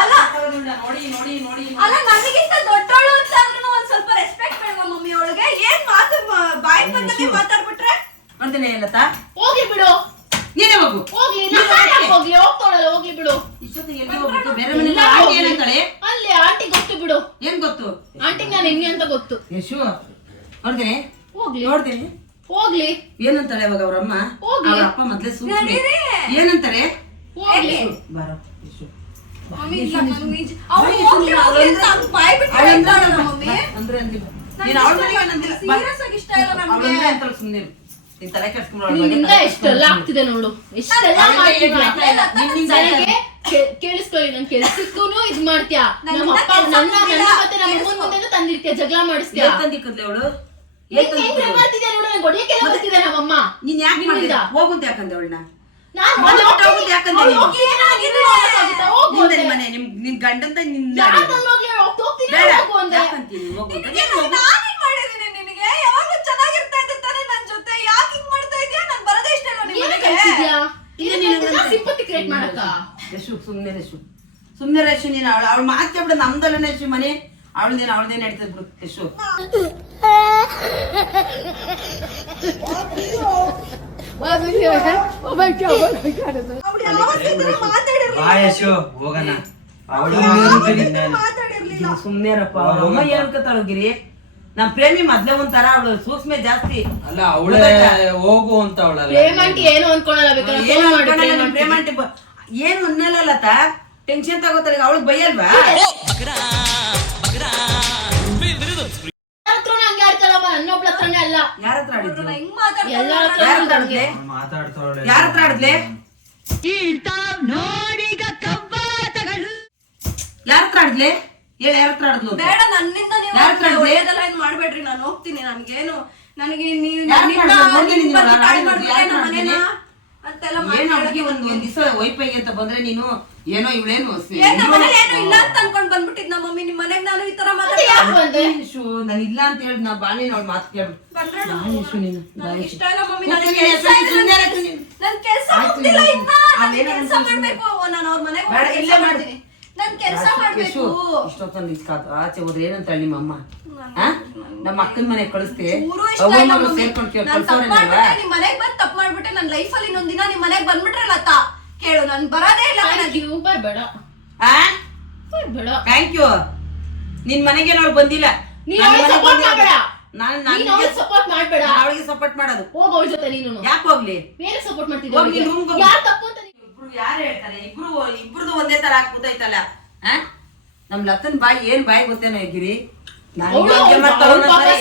ಅಲ್ಲ. ನೋಡಿ ನೋಡಿ ನೋಡಿ ಅಲ್ಲ ನನಗಿಂತ ದೊಡ್ಡವಳು ಅಂತ ಅಂದ್ರೂ ಒಂದ್ ಸ್ವಲ್ಪ ರೆಸ್ಪೆಕ್ಟ್ ಬೇಡ ಮಮ್ಮಿ ಅವಳಿಗೆ. ಏನ್ ಮಾತು ಬಾಯಿ ಬಂದಂಗೆ ಮಾತಾಡ್ಬಿಟ್ರೆ ನೋಡ್ತೇನೆ ಲತಾ ಹೋಗಿ ಬಿಡು, ನೀನೇ ಹೋಗು. ಹೋಗ್ಲಿ. ಹೋಗ್ಲಿ, ಹೋಗ್ತಾಳಲ್ಲ, ಹೋಗ್ಲಿ ಬಿಡು. ಇಷ್ಟೊತ್ತಿಗೆ ಎಲ್ಲಿ ಹೋಗ್ಬಿಟ್ಟು ಬೇರೆ ಮನೆಯಲ್ಲಿ ಆಂಟಿ ಏನಂತಾಳೆ? ಅಲ್ಲಿ ಆಂಟಿ ಗೊತ್ತು ಬಿಡು. ಏನ್ ಗೊತ್ತು? ಆಂಟಿಗೆ ನಾನು ಹೆಂಗೆ ಅಂತ ಗೊತ್ತು. ಯಶು ನೋಡ್ತೇನೆ ಹೋಗ್ಲಿ ನೋಡ್ತೇನೆ ಹೋಗ್ಲಿ ಏನಂತಾಳೆ ಅವಾಗ ಅವ್ರಮ್ಮ ಹೋಗ್ಲಿ. ಅವ್ರ ಅಪ್ಪ ಮೊದ್ಲೇ ಸೂಕ್ಷ್ಮ ಏನಂತಾರೆ? ಹೋಗ್ಲಿ. ಬಾರೋ ಯಶು ಮಮ್ಮಿ ಇಲ್ಲ ಮಮ್ಮಿ ಅವ್ಳು ಹೋಗ್ಲಿ ಹೋಗ್ಲಿ ಅಂತ ಅವ್ಳು ಬಾಯಿ ಬಿಟ್ಟು ಹೇಳ್ತಾಳೆ ಮಮ್ಮಿ. ಅಂದ್ರೆ ಅಂದಿಲ್ಲ ನೀನು ಅವಳ ಮನೆಗೆ ಏನಂದಿಲ್ಲ. ಸೀರಿಯಸ್ ಆಗಿ ಇಷ್ಟ ಇಲ್ಲ ನಮ್ಗೆ. ಅವಳಂದ್ರೆ ಅಂತಾಳೆ ಸುಮ್ಮನೆ ನೀನ್ ತಲೆ ಕೆಡ್ಸ್ಕೊಂಡ್ರು ನಿನ್ನಿಂದ ಎಷ್ಟೆಲ್ಲ ಆಗ್ತಿದೆ ನೋಡು, ಎಷ್ಟೆಲ್ಲ ಮಾಡ್ತಿದ್ಯಾ. ನನಗೆ ಕೇಳಿಸ್ಕೊಳ್ಳಿ, ನನ್ ಕೆಲ್ಸಕ್ಕೂ ಇದ್ ಮಾಡ್ತೀಯಾ. ನಮ್ಮ ಅಪ್ಪ ನನ್ನ ಮತ್ತೆ ನಮ್ಮ ಅಮ್ಮನ ಮುಂದೆ ತಂದಿರ್ತೀಯ, ಜಗಳ ಮಾಡಿಸ್ತೀಯ. ತಂದಿಕ್ಕದ್ಲೆ ಅವಳು ಹೆಂಗ್ ಮಾಡ್ತಿದ್ಯಾ ನೋಡು, ನಂಗೆ ಹೊಡಿಯಕ್ಕೆ ಬರ್ತಿದ್ದೆ ನಮ್ಮಮ್ಮ. ನೀನ್ ಯಾಕೆ ಮಾಡಿದ ಹೋಗುಂತ ಯಾಕಂದೆ ಅವಳನ್ನ ನಾನ್ ಹೋಗುದು ಯಾಕಂದೆ ನೀನು? ಏನಾಗಿದೆ? ಹೋಗು ನಿಂದೆ ಅಂದೆ. ಮನೆ ನಿನ್ ಗಂಡಂತ ನಿನ್ನ ಯಾರ್ ತಂದ್ ಹೋಗ್ಲಿ, ಹೋಗ್ತೀನಿ, ಬೇಡ ಹೋಗು ಅಂದೆ. ಯಾಕಂತೀನಿ ಹೋಗು ಅಂತ. ನಿನಗೆ ನಾನೇನ್ ಮಾಡಿದೀನಿ ನಿನಗೆ? ಯಾವಾಗ್ಲೂ ಚೆನ್ನಾಗಿರ್ತಾ ಇದ್ದೆ ತಾನೇ ನನ್ ಜೊತೆ. ಯಾಕೆ ಹಿಂಗ್ ಮಾಡ್ತಾ ಇದೀಯಾ? ನಾನ್ ಬರೋದೇ ಇಷ್ಟ ಇಲ್ಲ ನಿಮ್ ಏನ್ ಮನೆಗೆ. ಕಲ್ತಿದ್ಯಾ? ಸಿಂಪತಿ ಕ್ರಿಯೇಟ್ ಮಾಡಕ್ಕ. ಯಶು ಸುಮ್ನೆ ಯಶು ನೀನು ಅವಳು ಮಾತೇ ಬಿಡು. ನಮ್ದಲ್ಲ ಯಶು ಮನೆ ಅವಳದೇನು ನಡೀತದ ಬಿಡು ಯಶು. ಅವ್ಳು ಯಾವತ್ತೂ ಈ ತರ ಮಾತಾಡಿರ್ಲಿಲ್ಲ. ಬಾ ಯಶು ಹೋಗೋಣ. ಅವಳು ಮಾತಾಡಿರ್ಲಿಲ್ಲ. ಸುಮ್ನೆರಪ್ಪ ಅಮ್ಮ ಹೇಳ್ಕತ್ತಾಳು ಗಿರಿ. ನಮ್ ಪ್ರೇಮಿ ಮೊದ್ಲೇ ಒಂಥರ ಅವಳು ಸೂಕ್ಷ್ಮೆ ಜಾಸ್ತಿ. ಅಲ್ಲ ಅವಳೇ ಹೋಗು ಅಂತ ಅವಳಲ್ಲ. ಪ್ರೇಮಂಟಿ ಏನು ಅನ್ಕೊಳಲ್ಲ, ಬೇಕಾದ್ರೆ ಏನು ಫೋನ್ ಮಾಡು, ಅನ್ಕೊಳಲ್ಲ ಪ್ರೇಮಂಟಿ. ನಿಮ್ ಪ್ರೇಮಂಟಿ ಏನು ಅನ್ನಲ್ಲ ಟೆನ್ಷನ್ ತಗೋತಾಳೆ. ಅವಳಿಗೆ ಬೈಯಲ್ವಾ? ಯಾರ್ ಹತ್ರನೂ ಹಂಗೆ ಆಡ್ತಾಳಮ್ಮ, ನನ್ನೊಬ್ಳ ಹತ್ರನೇ ಅಲ್ಲ. ಯಾರ ಹತ್ರ ಆಡಿದ್ಲು? ಹೆಂಗ್ ಮಾತಾಡ್ತಾಳೆ? ಎಲ್ಲಾರ್ ಹತ್ರ ಯಾರ ಹತ್ರ ಆಡಿದ್ಲೆ? ಮಾತಾಡ್ತಾವಳೆ. ಯಾರ ಹತ್ರ ಆಡಿದ್ಲೆ? ಯಾರ ಹತ್ರ ಆಡಿದ್ಲೆ? ಹೇಳ ಯಾರ ಹತ್ರ ಆಡಿದ್ಲು ಅಂತ? ಬೇಡ ನನ್ನಿಂದ ನೀವು ಯಾರ್ ಹತ್ರ ಆಡಿದ್ಲೆ? ಒಳ್ಳೇದೆಲ್ಲ ಏನ್ ಮಾಡ್ಬೇಡ್ರಿ. ನಾನು ಹೋಗ್ತೀನಿ. ನನಗೆ ನೀವು ಯಾರ್ ನನ್ನಿಂದ ಹತ್ರ ಆಡಿದ್ಲು? ನೋಡ್ದೆ ನೀನು ಬಂದು ಯಾರ್ ಕಾಲ್ ಹತ್ರ ಮಾಡ್ಬಿಟ್ಟೆ ನಮ್ಮ ಆಡಿದ್ಲೆ? ಮನೆನ ಅಂತೆಲ್ಲ ಏನು ಅವ್ಳಿಗೆ ಮಾತಾಡೋದು. ಒಂದ್ ದಿವಸ ವೈಫೈ ಅಂತ ಬಂದ್ರೆ ನೀನು ಏನೋ ಇವಳೇನು ಏನ್ ನಮ್ಮ ಮನೇಲಿ ಏನು ಇಲ್ಲ ಅಂತ ಅನ್ಕೊಂಡ್ ಬಂದ್ಬಿಟ್ಟಿದ್ ನಮ್ಮ ಮಮ್ಮಿ. ನಿಮ್ ಮನೆಗ್ ನಾನು ಈ ತರ ಯಾಕ್ ಬಂದೆ? ನಾನು ಇಲ್ಲ ಅಂತ ಹೇಳಿ ನಾ ಬಾನಿ ನೋಡ್ ಮಾತು ಕೇಳ್ಬಿಟ್ಟು ಬಂದ್ರೆ ನೀನು ನನಗೆ ಇಷ್ಟ ಇಲ್ಲ ಮಮ್ಮಿ. ಕೂತ್ಕೊ ನನಗೆ ನೀನು, ಕೆಲ್ಸ ಇದೆ. ಸುಮ್ನೆ ಇರು ನೀನು. ನನ್ ಕೆಲ್ಸ ಆಯ್ತು, ಮುಗ್ದಿಲ್ಲ ನೀನು. ಇನ್ನ. ನನ್ ಅದೇನೋ ಕೆಲ್ಸ ಒಂದು ಮಾಡ್ಬೇಕು. ನಾನು ಅವ್ರ ಮನೆಗೆ ಬೇಡ, ಹೋಗಿ ಇಲ್ಲೇ ಕೆಲ್ಸ ಮಾಡ್ತೀನಿ. ಮಾಡ್ತೀನಿ. ನನ್ ಕೆಲ್ಸ ಮಾಡ್ಬೇಕು. ಇಷ್ಟೊತ್ತಲ್ಲಿ ಆಚೆ ಹೋದ್ರೆ ಏನಂತಾಳೆ ನಿಮ್ಮ ಅಮ್ಮ? ನಮ್ಮ ಅಕ್ಕನ ಮನೆಗೆ ಕಳಿಸ್ತೆ ಊರು ಇಷ್ಟ ಇಲ್ಲ ಮಮ್ಮಿ. ಸೇರ್ಕೊಂಡು ನಾನ್ ತಪ್ಪು ಮಾಡ್ಬಿಟ್ಟೆ, ನಿಮ್ ಮನೆಗ್ ಬಂದ್ ತಪ್ಪು ಮಾಡ್ಬಿಟ್ಟೆ. ನನ್ ಲೈಫಲ್ಲಿ ಇನ್ನೊಂದ್ ದಿನ ನಿಮ್ ಮನೆಗ್ ಬಂದ್ಬಿಟ್ರೆ ಲತಾ ಕೇಳು, ನಾನ್ ಬರೋದೇ ಇಲ್ಲ. ಬರ್ಬೇಡ ಬರ್ಬೇಡ. Thank you. ನಿನ್ ಮನೆಗೆ ನಾವು ಬಂದಿಲ್ಲ. ನೀನ್ ಅವಳಿಗೆ ಸಪೋರ್ಟ್ ಮಾಡ್ಬೇಡ. ನಾನು ಸಪೋರ್ಟ್ ಮಾಡ್ಬೇಡ. ಅವಳಿಗೆ ಸಪೋರ್ಟ್ ಮಾಡೋದು. ಹೋಗ ಅವಳ ಜೊತೆ ನೀನು. ಯಾಕೆ ಹೋಗ್ಲಿ? ಬೇರೆ ಸಪೋರ್ಟ್ ಹೋಗ್ ನೀನ್ room ಗೆ ಹೋಗು. ಯಾರು ತಪ್ಪು ಅಂತ ಇಬ್ರು ಯಾರು ಹೇಳ್ತಾರೆ? ಇಬ್ರದು ಒಂದೇ ತರ ಆಗ್ಬಿಟ್ಟೈತಲ್ಲ. ನಮ್ ಲತನ್ ಬಾಯಿ ಏನ್ ಬಾಯಿ ಗೊತ್ತೇನೋ ಗಿರಿ.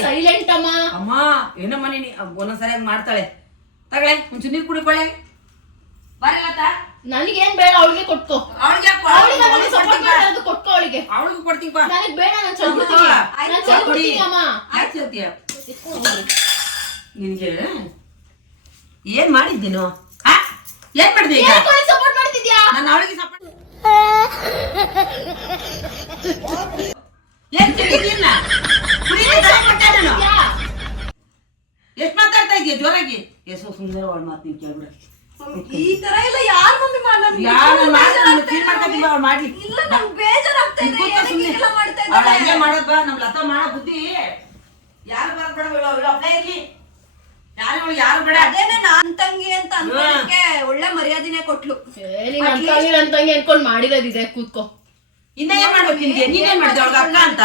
ಸೈಲೆಂಟ್ ಅಮ್ಮ. ಅಮ್ಮ ಏನಮ್ಮ ನೀನಿ ಒಂದೊಂದ್ಸರಿಯಾಗಿ ಮಾಡ್ತಾಳೆ. ತಗಳೆ ಒಂಚೂರು ನೀರು ಕುಡಿಕೊಳ್ಳೆ. ಬರಲತ್ತ ನನಗೇನ್ ಬೇಡ, ಅವಳಿಗೆ ಕೊಟ್ಕೋ. ಅವಳಿಗೆ ಸಪೋರ್ಟ್ ಮಾಡೋದು ಕೊಟ್ಕೋ ಅವಳಿಗೆ. ಅವಳಿಗೂ ಕೊಡ್ತೀನಿ ಬಾ. ನನಗ್ ಬೇಡ, ನಾನು ಚಲ್ಬಿಡ್ತೀನಿ. ನಾನು ಚಲ್ಬಿಡ್ತೀನಿ ಅಮ್ಮ. ಯಾಕೆ ಹೇಳ್ತೀಯ? ನಿನ್ಗೆ ಏನ್ ಮಾಡಿದ್ದೀನು? ಏನ್ ಮಾಡಿದೆ ಈಗ? ಸಪೋರ್ಟ್ ಮಾಡ್ತಿದ್ಯಾ? ನಾನು ಅವಳಿಗೆ ಸಪೋರ್ಟ್ ಏನ್ ತಿಳಿದಿಲ್ಲ. ಎಷ್ಟ್ ಮಾತಾಡ್ತಾ ಇದೀಯ ಜೋರಾಗಿ? ಎಷ್ಟೋ ಸುಂದರ ಅವಳ ಮಾತು ನೀನ್ ಕೇಳ್ಬಿಡ. ಈ ತರ ಎಲ್ಲ ಯಾರ್ ಮಮ್ಮಿ ಮಾಡ್ಲಿ? ಇಲ್ಲ ನಂಗ್ ಬೇಜಾರಾಗ್ತಾ ಇದೆ. ಏನಕ್ಕೆ ಹೀಗೆಲ್ಲ ಮಾಡ್ತಾ ಇದ್ದಾರೆ? ಮಾಡೋದ್ ಬಾ. ನಮ್ ಲತಾ ಮಾಡೋ ಬುದ್ಧಿ ಯಾರು ಬರ್ಬೇಡ. ಅಪ್ಲೈ ಇರ್ಲಿ ಯಾರು ಬೇಡ. ಅದೇನೆ ನಾನ್ ತಂಗಿ ಅಂತ ಅನ್ಕೊಳ್ಳಕ್ಕೆ ಒಳ್ಳೆ ಮರ್ಯಾದಿನೇ ಕೊಟ್ಲು. ನನ್ ತಂಗಿ ಅನ್ಕೊಂಡ್ ಮಾಡಿರೋದಿದೆ, ಕೂತ್ಕೋ. ಇನ್ನ ಏನ್ ಮಾಡ್ಬೇಕು ನಿನ್ಗೆ? ನೀನೇನ್ ಮಾಡಿದೆ ಅವ್ಳಿಗೆ ಅಕ್ಕ ಅಂತ?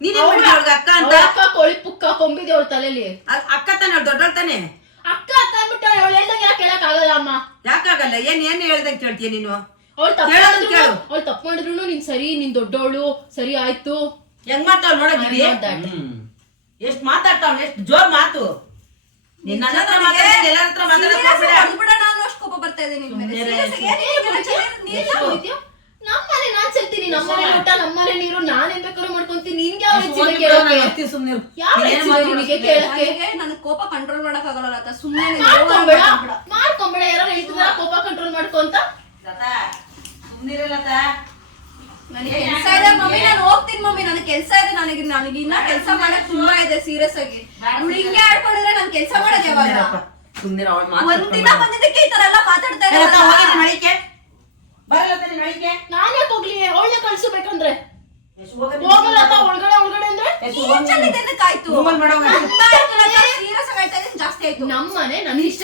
ನೀನೇನ್ ಮಾಡಿದೆ ಅವ್ಳಿಗೆ ಅಕ್ಕ ಅಂತ? ಅಕ್ಕ ಕೋಳಿ ಪುಕ್ಕ ಕೊಂಬಿದೆ ಅವಳ ತಲೆಯಲ್ಲಿ. ಅಕ್ಕ ತಾನೆ, ಅವ್ಳು ದೊಡ್ಡವಳು ತಾನೆ. ಅಕ್ಕ ಅಕ್ಕ ಅಂದ್ಬಿಟ್ಟು ಅವಳು ಹೇಳ್ದಂಗೆ ಯಾಕೆ ಕೇಳಕ್ ಆಗಲ್ಲ ಅಮ್ಮ? ಯಾಕಾಗಲ್ಲ? ಏನ್ ಹೇಳ್ದಂಗೆ ಕೇಳ್ತೀಯ ನೀನು? ಅವಳು ತಪ್ಪು ಮಾಡಿದ್ರು ನೀನ್ ಸರಿ, ನೀನ್ ದೊಡ್ಡವಳು, ಸರಿ ಆಯ್ತು. ಹೆಂಗ್ ಮಾಡ್ತಾವ್ ನೋಡೋದಿರಿ? ಎಷ್ಟ್ ಮಾತಾಡ್ತಾವ್, ಎಷ್ಟ್ ಜೋರ್ ಮಾತು. ನಿನ್ನ ಹತ್ರ ಮಾತಾಡ್ತೀನಿ, ಎಲ್ಲಾರ ಹತ್ರ ಮಾತಾಡ್ಬಿಡ. ಬಂದ್ಬಿಡೋಣ ಅನ್ನೋ ಅಷ್ಟು ಕೋಪ ಬರ್ತಾ ಇದೆ ನಿನ್ ಮೇಲೆ. ನಮ್ಮನೆ ನಾನ್ ಚೆಲ್ತೀನಿ, ನಮ್ಮನೆ ಊಟ, ನಮ್ಮನೆ ನೀರು, ನಾನೇನ್ ಬೇಕಾದ್ರೂ ಮಾಡ್ಕೊಂತೀನಿ. ನಿನ್ಗೆ ಯಾವ ನನ್ ಕೋಪ ಕಂಟ್ರೋಲ್ ಮಾಡಕ್ ಆಗಲ್ಲ. ಸುಮ್ಮನೆ ಮಾಡ್ಕೊಂಬೇಡ. ಯಾರೋ ಹೇಳ್ತಿದಾರ ಕೋಪ ಕಂಟ್ರೋಲ್ ಮಾಡ್ಕೊ ಅಂತ. ನನಗೆ ಕೆಲ್ಸ ಇದೆ ಮಮ್ಮಿ, ನಾನು ಹೋಗ್ತೀನಿ ಮಮ್ಮಿ, ನನಗೆ ಕೆಲ್ಸ ಇದೆ. ನನಗೆ ಇನ್ನ ಕೆಲ್ಸ ಮಾಡಕ್ ತುಂಬಾ ಇದೆ. ಸೀರಿಯಸ್ ಆಗಿ ಹಿಂಗೆ ಆಡ್ಕೊಂಡಿದ್ರೆ ನನ್ ಕೆಲ್ಸ ಮಾಡಕ್ ಯಾವಾಗ? ಒಂದಿನ ಬಂದಿದ್ದಕ್ಕೆ ಈ ತರ ಎಲ್ಲ ಮಾತಾಡ್ತಾ ಇದ್ದಾರೆ. ನಾನ್ ಯಾಕೆ ಹೋಗ್ಲಿ? ಅವಳನ್ನ ಕಳ್ಸಬೇಕಂದ್ರೆ ಹೋಗಲ್ಲ ಒಳಗಡೆ ಅಂದ್ರೆ ಆಯ್ತು. ಸೀರಿಯಸ್ ಆಗಿ ಹೇಳ್ತಾ ಇದ್ದೀನಿ, ಜಾಸ್ತಿ ಆಯ್ತು. ನಮ್ಮನೆ ನನ್ ಇಷ್ಟ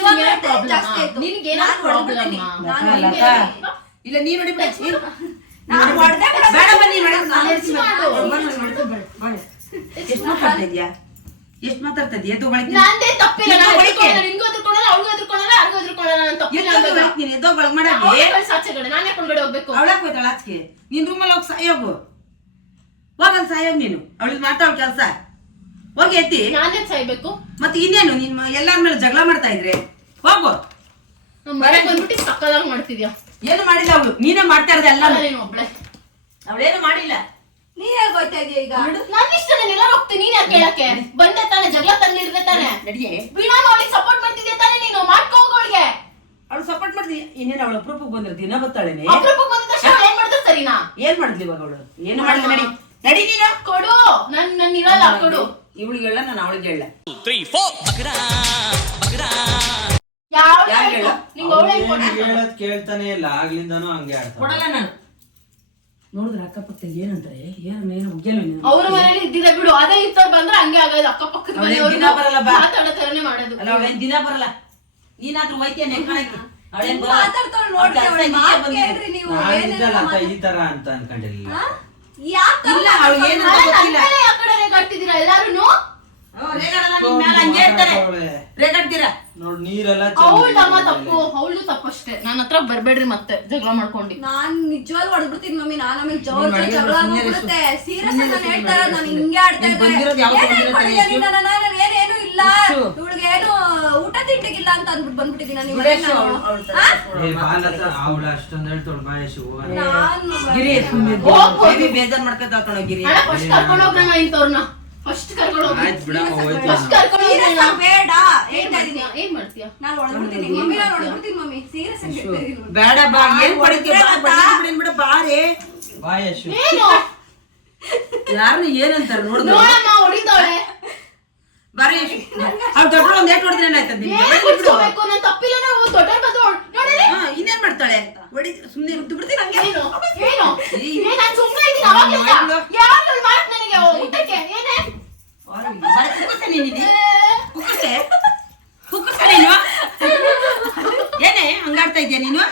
ಜಾಸ್ತಿ ಆಯ್ತು. ನಿನ್ಗೆ ಏನಾದ್ರು ಪ್ರಾಬ್ಲಮ್? ಇಲ್ಲ ನೀ ನೋಡಿ ಎಷ್ಟ್ ಮಾತಾಡ್ತಾ ಇದೀಯ? ನಂದೇ ತಪ್ಪಿಲ್ಲ. ನಿನ್ಗೂ ಎದ್ರುಕೊಳ್ಳಲ್ಲ, ಅವ್ಳಿಗೂ ಎದ್ರುಕೊಳ್ಳಲ್ಲ, ಯಾರಿಗೂ ಎದ್ರುಕೊಳ್ಳಲ್ಲ. ನಾನು ತಪ್ಪಿಲ್ಲ. ಸಾಚೆಗಡೆ ನಾನು ಯಾಕೆ ಒಳಗಡೆ ಹೋಗ್ಬೇಕು? ಅವಳಕ್ ಹೋಯ್ತಾಳ ಆಚೆಗೆ. ನೀನ್ ರೂಮಲ್ಲಿ ಹೋಗಿ ಸಾಯೋಗು, ಹೋಗಲ್ ಸಾಯೋಗ್ ನೀನು. ಅವಳಿಗೆ ಮಾತಾಡೋ ಕೆಲ್ಸ ಹೋಗಿ ಎತ್ತಿ. ನಾನೇ ಸಾಯ್ಬೇಕು ಮತ್ತೆ ಇನ್ನೇನು? ನೀನ್ ಎಲ್ಲಾರ ಮೇಲೆ ಜಗಳ ಮಾಡ್ತಾ ಇದ್ರೆ ಹೋಗು. ಮನೆ ಬಂದ್ಬಿಟ್ಟು ಸಕ್ಕದಾಗಿ ಮಾಡ್ತಿದ್ಯಾ? ಏನು ಮಾಡಿಲ್ಲ ಅವಳು, ನೀನೇ ಮಾಡ್ತಾ ಇರೋದು ಎಲ್ಲ. ನೀನು ಒಬ್ಳೆ, ಅವಳೇನು ಮಾಡಿಲ್ಲ. ನೀ ಹೇಗ್ ಹೋಯ್ತಾ ಇದೀಯ ಈಗ? ನನ್ ಇಷ್ಟ, ನಾನು ಎಲ್ಲ ಹೋಗ್ತೀನಿ. ನೀನ್ ಯಾಕೆ ಕೇಳಕ್ಕೆ ಬಂದೆ ತಾನೆ? ಜಗಳ ತಂದಿಡ್ದೆ ತಾನೆ? ಬಿಡಾನ ಅವಳಿಗೆ ಸಪೋರ್ಟ್ ಮಾಡ್ತಿದ್ಯಾ ತಾನೆ? ನೀನು ಮಾಡ್ಕೋ ಅವಳಿಗೆ. ಅವಳು ಸಪೋರ್ಟ್ ಮಾಡ್ತೀನಿ. ಇನ್ನೇನು ಅವಳು ಅಪ್ರೂಪಕ್ಕೆ ಬಂದ್ರೆ ದಿನ ಬರ್ತಾಳೇನೆ. ಅಪ್ರೂಪಕ್ಕೆ ಬಂದ ತಕ್ಷಣ ಏನ್ ಮಾಡ್ತಾ ಸರಿನಾ? ಏನ್ ಮಾಡಿದ್ಲಿ ಇವಾಗ ಅವಳು? ಏನು ಮಾಡಿಲ್ಲ. ನಡಿ ನಡಿ ನೀನು ಕೊಡು. ನನ್ ಇರಲ್ಲ, ಕೊಡು. ಇವಳಿಗೆ ಹೇಳ, ನಾನು ಅವಳಿಗೆ ಹೇಳ. ಹೇಳದ್ ಕೇಳ್ತಾನೆ ಇಲ್ಲ, ಆಗ್ಲಿಂದಾನು ಹಂಗೆ ಆಡ್ತಾನೆ. ಕೊಡಲ್ಲ ನಾನು. ನೋಡಿದ್ರೆ ಅಕ್ಕಪಕ್ಕ ಏನಂತಾರೆ? ಏನು ಉಗ್ಗೆಲ್ಲ ಅವ್ರ ಮನೇಲಿ ಇದ್ದಿದೆ ಬಿಡು. ಅದೇ ಇತ್ತವ್ರು ಬಂದ್ರೆ ಹಂಗೆ ಆಗೋದು. ಅಕ್ಕಪಕ್ಕದ ಮನೆಯವ್ರು ದಿನ ಬರಲ್ಲ ಬಾ. ಮಾತಾಡೋ ತರನೇ ಮಾಡೋದು. ಅಲ್ಲ ಅವಳೇನ್ ದಿನ ಬರಲ್ಲ. ನೀನಾದ್ರೂ ವೈದ್ಯ ನೆಕ್ಕಾಣಕ್ಕೆ ಅವಳೇನ್ ಬರಲ್ಲ. ಮಾತಾಡ್ತಾಳೆ ನೋಡ್ರಿ, ಅವಳ ಮಾತು ಕೇಳ್ರಿ ನೀವು. ನಾನಿದ್ದಲ್ಲ ಅಂತ ಈ ತರ ಅಂತ ಅನ್ಕೊಂಡಿರ್ಲಿಲ್ಲ. ಇಲ್ಲ ಅವಳು ಏನಂತ ಗೊತ್ತಿಲ್ಲ. ಆ ಕಡೆ ರೇಗಾಡ್ತಿದ್ದೀರಾ ಎಲ್ಲಾರು? ರೇಗಾಡ್ತೀರಾ? ನೋಡ್ ನೀರೆಲ್ಲ ಅವಳ್ದಮ್ಮ ತಪ್ಪು, ಅವಳು ತಪ್ಪಷ್ಟೇ. ನನ್ನ ಹತ್ರ ಬರ್ಬೇಡ್ರಿ ಮತ್ತೆ ಜಗಳ ಮಾಡ್ಕೊಂಡು. ನಾನ್ ನಿಜವಾಗ್ಲೂ ಹೊಡ್ಬಿಡ್ತೀನಿ ಮಮ್ಮಿ. ನಾನ್ ಆಮೇಲೆ ಜಗಳ ಮಾಡ್ಬಿಡುತ್ತೆ. ಸೀರಿಯಸ್ ಆಗಿ ನಾನು ಹೇಳ್ತಾ ಇರೋದು, ನಾನು ಹಿಂಗೆ ಆಡ್ತಾ ಇದ್ದೆ. ಏನೇನು ಇಲ್ಲ, ಇವಳಿಗೇನು ಊಟ ತಿಂಡಿಗಿಲ್ಲ ಅಂತ ಅಂದ್ಬಿಟ್ಟು ಬಂದ್ಬಿಟ್ಟಿದ್ದೀನಿ ನಾನು. ಅವಳು ಅಷ್ಟೊಂದು ಹೇಳ್ತಾಳು ಮಹೇಶ್. ಗಿರಿ ಬೇಜಾರ್ ಮಾಡ್ಕೊತಾ ಕಣೋ ಗಿರಿ. ಫಸ್ಟ್ ಕರ್ಕೊಂಡು ಹೋಗ್ರಮ್ಮ ಇಂಥವ್ರನ್ನ. ಫಸ್ಟ್ ಕರ್ಕೊಂಡು ಹೋಗಿ. ಫಸ್ಟ್ ಕರ್ಕೊಂಡು ಬೇಡ. ಏನ್ ಮಾಡ್ತೀಯ? ನಾನು ಹೊಡ್ಬಿಡ್ತೀನಿ ಮಮ್ಮಿ, ನಾನು ಹೊಡ್ಬಿಡ್ತೀನಿ ಮಮ್ಮಿ. ಸೀರಿಯಸ್ ಆಗಿ ಹೇಳ್ತಾ ಇದ್ದೀನಿ. ಬೇಡ ಬಾ, ಏನ್ ಕೊಡಕ್ಕೆ ಬಿಡ ಬಾರೆ. ಮಹೇಶ್ ಏನು ಯಾರನ್ನ ಏನಂತಾರ ನೋಡಿದ್ರು ನೋಡಮ್ಮ ಹೊಡಿತಾಳೆ. ಬಾರಿ ಅವ್ರು ದೊಡ್ಡಳು ಒಂದ್ ಏಟ್ ಹೊಡೆದ್ರೆ ಏನಾಯ್ತದ ನಿಮ್ಗೆ? ನಾನು ತಪ್ಪಿಲ್ಲ. ನಾವು ದೊಡ್ಡವ್ರ ಬಂದು ನೋಡಿ ಇನ್ನೇನ್ ಮಾಡ್ತಾಳೆ? ಹೊಡಿ ಸುಮ್ನೆ ಉದ್ದು ಬಿಡ್ತೀನಿ ಹಂಗೆ. ಏನು ಏನು ನಾನು ಸುಮ್ಮನೆ ಇದ್ದೀನಿ. ಅವಾಗ್ಲಿಂದ ಯಾರು ಮಾಡ್ ನನಗೆ ಊಟಕ್ಕೆ ಏನೇ ಕುಕ್ಕಸೆ ನೀನಿದೆ. ಕುಕ್ಕಸೆ ನೀನು ಏನೇ ಹಂಗಾಡ್ತಾ ಇದ್ಯಾ ನೀನು?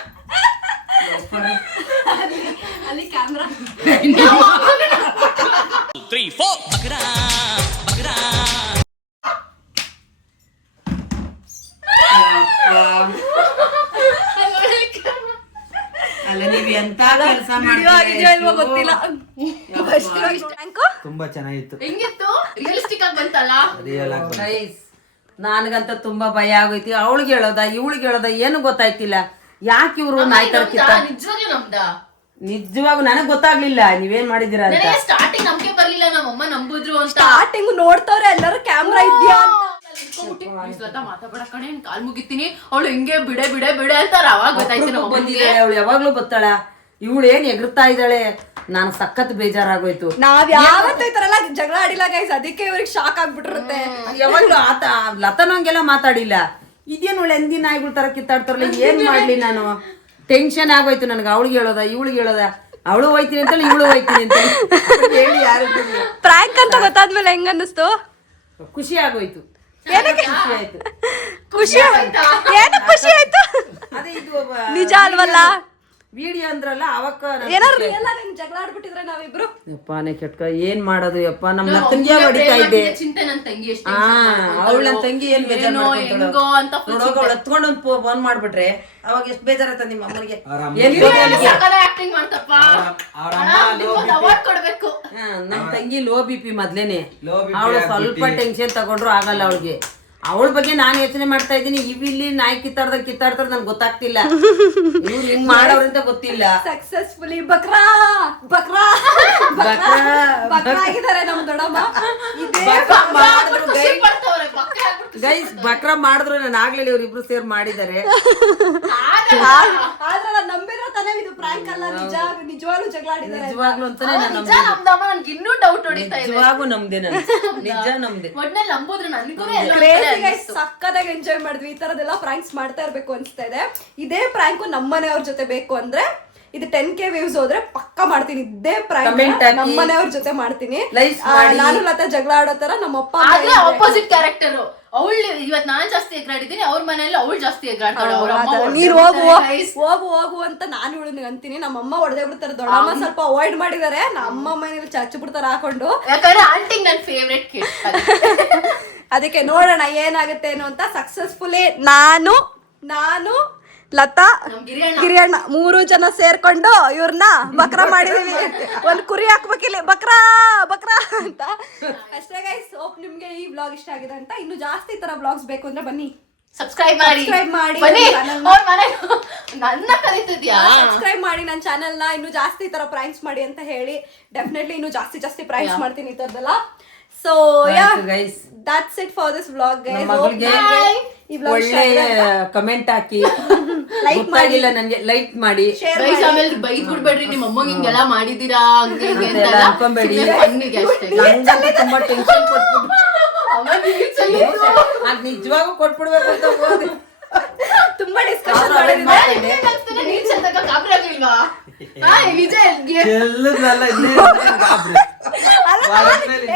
ಅಲ್ಲಿ ಕ್ಯಾಮ್ರಾ. 3, 4 ಬಗ್ರಾ ಬಗ್ರಾ. ಅಲ್ಲ ನೀವ್ ಎಂತ ಕೆಲಸ ಗೊತ್ತಿಲ್ಲ. ತುಂಬಾ ಚೆನ್ನಾಗಿತ್ತು. ಹೆಂಗಿತ್ತು? ರಿಯಲಿಸ್ಟಿಕ್ ಆಗಿ ಬಂತಲ್ಲ? ರಿಯಲ್ ಆಗಿ ಬಂತು. ನನ್ಗಂತ ತುಂಬಾ ಭಯ ಆಗೋಯ್ತಿ. ಅವಳಿಗೆ ಹೇಳೋದ ಇವಳಿಗೆ ಹೇಳೋದ ಏನು ಗೊತ್ತಾಯ್ತಿಲ್ಲ. ಯಾಕೆ ಇವ್ರು ನಾಯಿ ತರ ನಿಜವಾಗ್ಲೂ ನಮ್ದ? ನಿಜವಾಗೂ ನನಗ್ ಗೊತ್ತಾಗ್ಲಿಲ್ಲ ನೀವೇನ್ ಮಾಡಿದೀರಾ ಅಂತ. ಸ್ಟಾರ್ಟಿಂಗ್ ನಮ್ಗೆ ಬರ್ಲಿಲ್ಲ, ನಮ್ಮಮ್ಮ ನಂಬುದ್ರು ಅಂತ. ಸ್ಟಾರ್ಟಿಂಗ್ ನೋಡ್ತವ್ರೆ ಎಲ್ಲರೂ ಕ್ಯಾಮ್ರಾ ಇದ್ಯಾ ಅಂತ. ಮಾತಾಡ ಕಡೆ ಕಾಲ್ ಮುಗಿತೀನಿ. ಅವಳು ಹಿಂಗೆ ಬಿಡೆ ಬಿಡೆ ಬಿಡೆ ಅಂತಾರ. ಅವಾಗ ಗೊತ್ತಾಯ್ತು ಬಂದಿದ್ದಾಳೆ ಅವಳು. ಯಾವಾಗ್ಲೂ ಗೊತ್ತಾಳ. ಇವಳು ಏನ್ ಎಗರ್ತಾ ಇದ್ದಾಳೆ. ನಾನು ಸಖತ್ ಬೇಜಾರಾಗೋಯ್ತು. ನಾವ್ ಯಾವತ್ತೂ ಈ ತರ ಎಲ್ಲ ಜಗಳ ಆಡಿಲ್ಲ ಗೈಸ್. ಅದಕ್ಕೆ ಇವ್ರಿಗೆ ಶಾಕ್ ಆಗ್ಬಿಟ್ಟಿರುತ್ತೆ. ಯಾವಾಗ್ಲೂ ಆತ ಲತನಂಗೆಲ್ಲ ಮಾತಾಡಿಲ್ಲ. ಇದೇನು ಒಳ್ಳೆ ಎಂದಿನ ನಾಯಿಗಳ ತರ ಕಿತ್ತಾಡ್ತಾರಲ್ಲ. ಏನ್ ಮಾಡ್ಲಿ ನಾನು? ಟೆನ್ಷನ್ ಆಗೋಯ್ತು ನನ್ಗೆ. ಅವಳಿಗೆ ಹೇಳೋದ ಇವಳಿಗೆ ಹೇಳೋದ. ಅವಳು ಹೋಯ್ತೀನಿ ಅಂತ ಇವಳು ಹೋಯ್ತೀನಿ ಅಂತ ಹೇಳಿ ಯಾರು ಪ್ರಾಂಕ್ ಅಂತ ಗೊತ್ತಾದ್ಮೇಲೆ ಹೆಂಗ ಅನ್ನಿಸ್ತು? ಖುಷಿ ಆಗೋಯ್ತು. ಏನಕ್ಕೆ ಖುಷಿ ಆಯ್ತು. ಖುಷಿ ಏನು ಖುಷಿ ಆಯ್ತು ಅದೇ ಇದು ನಿಜ ಅಲ್ವಲ್ಲ ವಿಡಿಯೋ ಅಂದ್ರಲ್ಲ ಅವಕ್ಕ ಏನಾದ್ರು ರಿಯಲ್ ಆಗಿ ಜಗಳ ಆಡ್ಬಿಟ್ಟಿದ್ರೆ ನಾವಿಬ್ರು ಯಪ್ಪಾನೆ ಕೆಟ್ಕ ಏನ್ ಮಾಡೋದು ಯಪ್ಪ ನಮ್ ತಂಗಿಯ ಹೊಡಿತಾ ಇದ್ದೆ. ಚಿಂತೆ ನನ್ ತಂಗಿ ಎಷ್ಟು ಅವಳ ನನ್ ತಂಗಿ ಏನ್ ಬೇಜಾರ್ ಹೆಂಗೋ ಅಂತ ನೋಡೋಗ ಅವಳು ಹತ್ಕೊಂಡು ಒಂದು ಫೋನ್ ಮಾಡ್ಬಿಟ್ರೆ ಅವಾಗ ಎಷ್ಟು ಬೇಜಾರತ್ತ ನಿಮ್ಮ ಅಮ್ಮನಿಗೆ. ಆಕ್ಟಿಂಗ್ ಮಾಡ್ತಪ್ಪ ಅವ್ರ ಅವಾರ್ಡ್ ಕೊಡ್ಬೇಕು. ನಮ್ ತಂಗಿ ಲೋ BP ಮೊದ್ಲೇನೆ. Low BP ಅವಳು ಸ್ವಲ್ಪ ಟೆನ್ಷನ್ ತಗೊಂಡ್ರು ಆಗಲ್ಲ ಅವಳಿಗೆ. ಅವಳ ಬಗ್ಗೆ ನಾನು ಯೋಚನೆ ಮಾಡ್ತಾ ಇದ್ದೀನಿ. ಇಲ್ಲಿ ನಾಯಿ ಕಿತ್ತಾಡ್ತಾರೆ ನನ್ಗೆ ಗೊತ್ತಾಗ್ತಿಲ್ಲ. ಇವ್ರು ಹಿಂಗ್ ಮಾಡೋರಂತ ಗೊತ್ತಿಲ್ಲ. ಸಕ್ಸಸ್ಫುಲಿ ಬಕ್ರಾ ಬಕ್ರಾ ಬಕ್ರಾ ಆಗಿದ್ದಾರೆ ನಮ್ ದೊಡ್ಡಮ್ಮ. ಖುಷಿ ಪಡ್ತವ್ರೆ, ಪಕ್ಕ ಆಗ್ಬಿಟ್ಟು ಗೈಸ್ ಬಕ್ರ ಮಾಡಿದ್ರು ನಾನು ಆಗ್ಲಿಲ್ಲ, ಇವ್ರಿಬ್ರು ಸೇರ್ ಮಾಡಿದ್ದಾರೆ. ಆದ್ರೆ ನಾನ್ ನಂಬಿರೋ ತಾನೇ ಇದು ಪ್ರಾಂಕ್ ಅಲ್ಲ, ನಿಜವಾಗ್ಲೂ ಜಗಳ ಆಡಿದ್ದಾರೆ. ನಿಜವಾಗ್ಲೂ ಅಂತಾನೆ ನಾನು ನಿಜ ನಮ್ದಮ್ಮ ನನ್ಗೆ ಇನ್ನೂ ಡೌಟ್ ಹೊಡಿತಾ ಇದೆ. ನಿಜವಾಗೂ ನಮ್ದೆ ನಾನು ನಿಜ ನಮ್ದೆ. ಒಟ್ನಲ್ಲಿ ನಂಬೋದ್ರೆ ನನಗೂ ಸಕ್ಕದಾಗಿ ಎಂಜಾಯ್ ಮಾಡಿದ್ವಿ. ಈ ತರದೆಲ್ಲ ಪ್ರಾಂಕ್ಸ್ ಮಾಡ್ತಾ ಇರ್ಬೇಕು ಅನ್ಸ್ತಾ ಇದೆ. ಇದೇ ಪ್ರಾಂಕ್ ನಮ್ಮನೆಯವ್ರ ಜೊತೆ ಬೇಕು ಅಂದ್ರೆ ಇದು 10K ವ್ಯೂಸ್ ಹೋದ್ರೆ ಪಕ್ಕ ಮಾಡ್ತೀನಿ. ಇದೇ ಪ್ರಾಂಕ್ ನಮ್ಮನೆಯವ್ರ ಜೊತೆ ಮಾಡ್ತೀನಿ. ನಾನು ಲತಾ ಜಗಳ ಆಡೋ ತರ ನಮ್ಮಪ್ಪ ಆದ್ರೆ ಆಪೋಸಿಟ್ ಕ್ಯಾರೆಕ್ಟರ್. ಅವಳು ಇವತ್ ನಾನ್ ಜಾಸ್ತಿ ಎಗ್ರಾಡಿದ್ದೀನಿ, ಅವ್ರ ಮನೆಯಲ್ಲಿ ಅವಳು ಜಾಸ್ತಿ ಎಗ್ರಾಡ್ತಾಳೆ. ನೀರ್ ಹೋಗು ಅಂತ ನಾನು ಇವಳು ಅಂತೀನಿ. ನಮ್ಮಮ್ಮ ಹೊಡೆದೇ ಬಿಡ್ತಾರೆ, ದೊಡ್ಡಮ್ಮ ಸ್ವಲ್ಪ ಅವಾಯ್ಡ್ ಮಾಡಿದಾರೆ. ನಮ್ಮ ಮನೇಲಿ ಚಚ್ಚು ಬಿಡ್ತಾರೆ ಹಾಕೊಂಡು. ಯಾಕಂದ್ರೆ ಆಂಟಿಂಗ್ ನನ್ ಫೇವ್ರೆಟ್ ಕಿಡ್. ಅದಕ್ಕೆ ನೋಡೋಣ ಏನಾಗುತ್ತೆ ಏನು ಅಂತ. ಸಕ್ಸಸ್ಫುಲಿ ನಾನು ಲತಾ ಗಿರಿಯಣ್ಣ 3 ಜನ ಸೇರ್ಕೊಂಡು ಇವ್ರನ್ನ ಬಕ್ರ ಮಾಡಿದೀವಿ. ಒಂದ್ ಕುರಿ ಹಾಕ್ಬೇಕಿಲ್ಲಿ ಬಕ್ರಾ ಅಂತ ಅಷ್ಟೇ ಗೈಸ್. ಹೋಪ್ ನಿಮ್ಗೆ ಈ ವ್ಲಾಗ್ ಇಷ್ಟ ಆಗಿದೆ ಅಂತ. ಇನ್ನು ಜಾಸ್ತಿ ಈ ತರ ವ್ಲಾಗ್ಸ್ ಬೇಕು ಅಂದ್ರೆ ಬನ್ನಿ ಸಬ್ಸ್ಕ್ರೈಬ್ ಮಾಡಿ ನನ್ನ ಕರೀತಿದ್ಯಾ. ಸಬ್ಸ್ಕ್ರೈಬ್ ಮಾಡಿ ನನ್ನ ಚಾನೆಲ್ ನ. ಇನ್ನು ಜಾಸ್ತಿ ಈ ತರ ಪ್ರಾಂಕ್ಸ್ ಮಾಡಿ ಅಂತ ಹೇಳಿ ಡೆಫಿನೆಟ್ಲಿ ಇನ್ನು ಜಾಸ್ತಿ ಪ್ರಾಂಕ್ಸ್ ಮಾಡ್ತೀನಿ ಈ ತರದೆಲ್ಲ. So yeah guys that's it for this vlog guys. ಒಳ್ಳೆ ಕಮೆಂಟ್ ಹಾಕಿ, ಲೈಕ್ ಮಾಡಿಲ್ಲ ನನಗೆ ಲೈಕ್ ಮಾಡಿ, ಆಮೇಲೆ ಬೈದ್ ಬಿಡ್ಬೇಡ್ರಿ ನಿಮ್ಮ ಅಮ್ಮಂಗೆ ಹಿಂಗೆಲ್ಲ ಮಾಡಿದೀರಾ ಹಂಗೆ ಅನ್ಕೊಂಬೇಡಿ. ತುಂಬಾ ಟೆನ್ಷನ್ ನಿಜವಾಗೂ ಕೊಟ್ಬಿಡ್ಬೇಕು ಅಂತ ಹೋದೆ. ತುಂಬಾ ಡಿಸ್ಕಷನ್ ಮಾಡಿದ್ವಿ.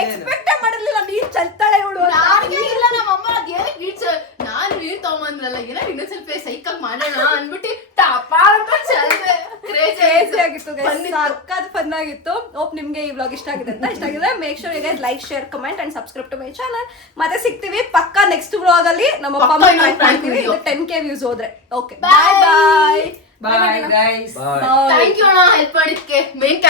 ಎಕ್ಸ್ಪೆಕ್ಟ್ ಮಾಡಿರ್ಲಿಲ್ಲ ನೀರ್ ಚೆಲ್ತಾಳೆ ಇವಳು. ನಾನು ನೀರ್ ತಗೊಂಬಂದ್ರಲ್ಲ ಏನೋ ಇನ್ನೊಂದ್ ಸ್ವಲ್ಪ ಸೈಕಾಗ್ ಮಾಡೋಣ ಅನ್ಬಿಟ್ಟು ಟಪ ಅಂತ ಚೆಲ್ದೆ. ಕ್ರೇಜಿ ಆಗಿತ್ತು ಸಕ್ಕತ್ ಫನ್ ಆಗಿತ್ತು. ಹೋಪ್ ನಿಮ್ಗೆ ಈ ವ್ಲಾಗ್ ಇಷ್ಟ ಆಗಿದೆ ಅಂತ. ಇಷ್ಟ ಆಗಿದ್ರೆ make sure you guys like share comment and subscribe to my channel. ಮತ್ತೆ ಸಿಗ್ತೀವಿ ಪಕ್ಕಾ ನೆಕ್ಸ್ಟ್ ವ್ಲಾಗ್ ಅಲ್ಲಿ. ನಮ್ಮ ಅಪ್ಪ ಅಮ್ಮ ಮಾಡ್ತೀವಿ 10K ವ್ಯೂಸ್ ಹೋದ್ರೆ. Okay bye bye guys. Thank you ಅಣ್ಣ ಹೆಲ್ಪ್ ಮಾಡಿದ್ಕೆ. ಮೇನ್